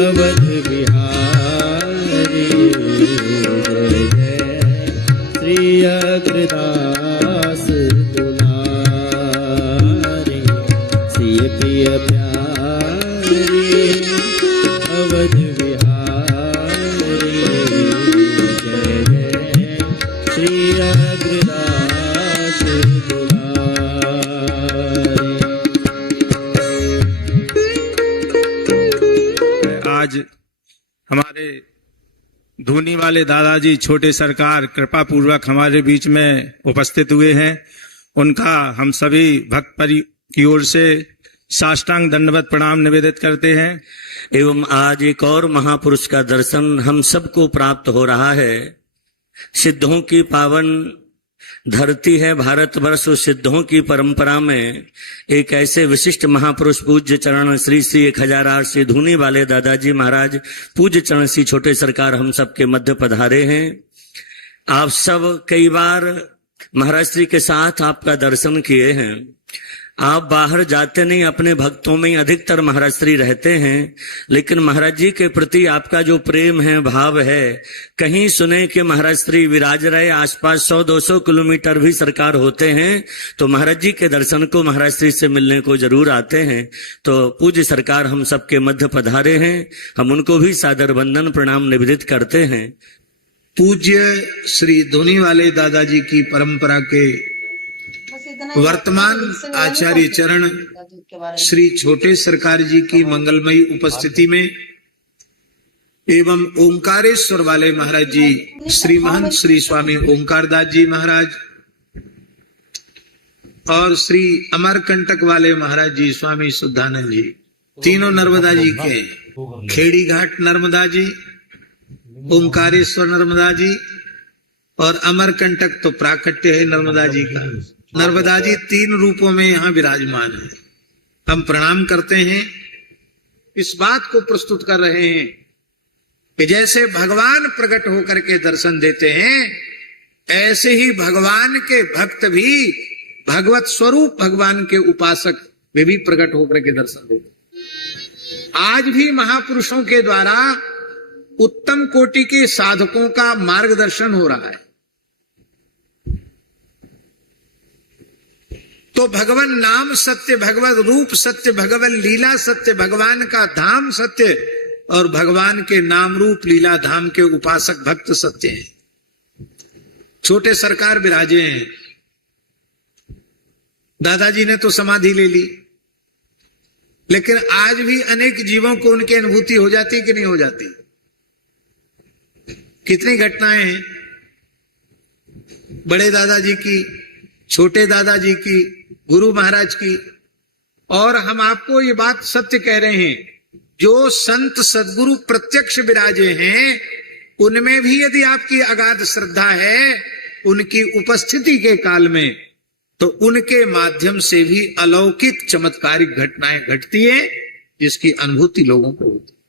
अवध बिहारी जय जय श्री अग्रदास दुलारी श्री प्रिय प्यारी अवध बिहारी जय जय श्री अग्रदास आज हमारे धूनी वाले दादाजी छोटे सरकार कृपा पूर्वक हमारे बीच में उपस्थित हुए हैं। उनका हम सभी भक्त परि की ओर से साष्टांग दंडवत प्रणाम निवेदित करते हैं। एवं आज एक और महापुरुष का दर्शन हम सबको प्राप्त हो रहा है। सिद्धों की पावन धरती है भारतवर्ष। सिद्धों की परंपरा में एक ऐसे विशिष्ट महापुरुष पूज्य चरण श्री श्री 1008 श्री धूनी वाले दादाजी महाराज पूज्य चरण श्री छोटे सरकार हम सबके मध्य पधारे हैं। आप सब कई बार महाराज श्री के साथ आपका दर्शन किए हैं। आप बाहर जाते नहीं, अपने भक्तों में अधिकतर महाराज श्री रहते हैं, लेकिन महाराज जी के प्रति आपका जो प्रेम है, भाव है, कहीं सुने कि महाराज श्री विराज रहे आसपास 100-200 किलोमीटर भी सरकार होते हैं तो महाराज जी के दर्शन को महाराज श्री से मिलने को जरूर आते हैं। तो पूज्य सरकार हम सबके मध्य पधारे हैं, हम उनको भी सादर वंदन प्रणाम निवेदित करते हैं। पूज्य श्री धूनी वाले दादाजी की परंपरा के वर्तमान आचार्य चरण श्री छोटे सरकार जी की मंगलमयी उपस्थिति में एवं ओंकारेश्वर वाले महाराज जी श्री महंत श्री स्वामी ओंकार दास जी महाराज और श्री अमरकंटक वाले महाराज जी स्वामी शुद्धानंद जी, तीनों नर्मदा जी के, खेड़ी घाट नर्मदा जी, ओंकारेश्वर नर्मदा जी और अमरकंटक तो प्राकट्य है नर्मदा जी का। नर्मदा जी 3 रूपों में यहाँ विराजमान है। हम प्रणाम करते हैं, इस बात को प्रस्तुत कर रहे हैं कि जैसे भगवान प्रकट होकर के दर्शन देते हैं, ऐसे ही भगवान के भक्त भी भगवत स्वरूप भगवान के उपासक वे भी प्रकट होकर के दर्शन देते हैं। आज भी महापुरुषों के द्वारा उत्तम कोटि के साधकों का मार्गदर्शन हो रहा है। तो भगवान नाम सत्य, भगवत रूप सत्य, भगवान लीला सत्य, भगवान का धाम सत्य और भगवान के नाम रूप लीला धाम के उपासक भक्त सत्य हैं। छोटे सरकार विराजे हैं। दादाजी ने तो समाधि ले ली, लेकिन आज भी अनेक जीवों को उनकी अनुभूति हो जाती कि नहीं हो जाती? कितनी घटनाएं हैं बड़े दादाजी की, छोटे दादाजी की, गुरु महाराज की। और हम आपको ये बात सत्य कह रहे हैं, जो संत सद्गुरु प्रत्यक्ष विराजे हैं उनमें भी यदि आपकी अगाध श्रद्धा है उनकी उपस्थिति के काल में, तो उनके माध्यम से भी अलौकिक चमत्कारिक घटनाएं घटती है जिसकी अनुभूति लोगों को होती है।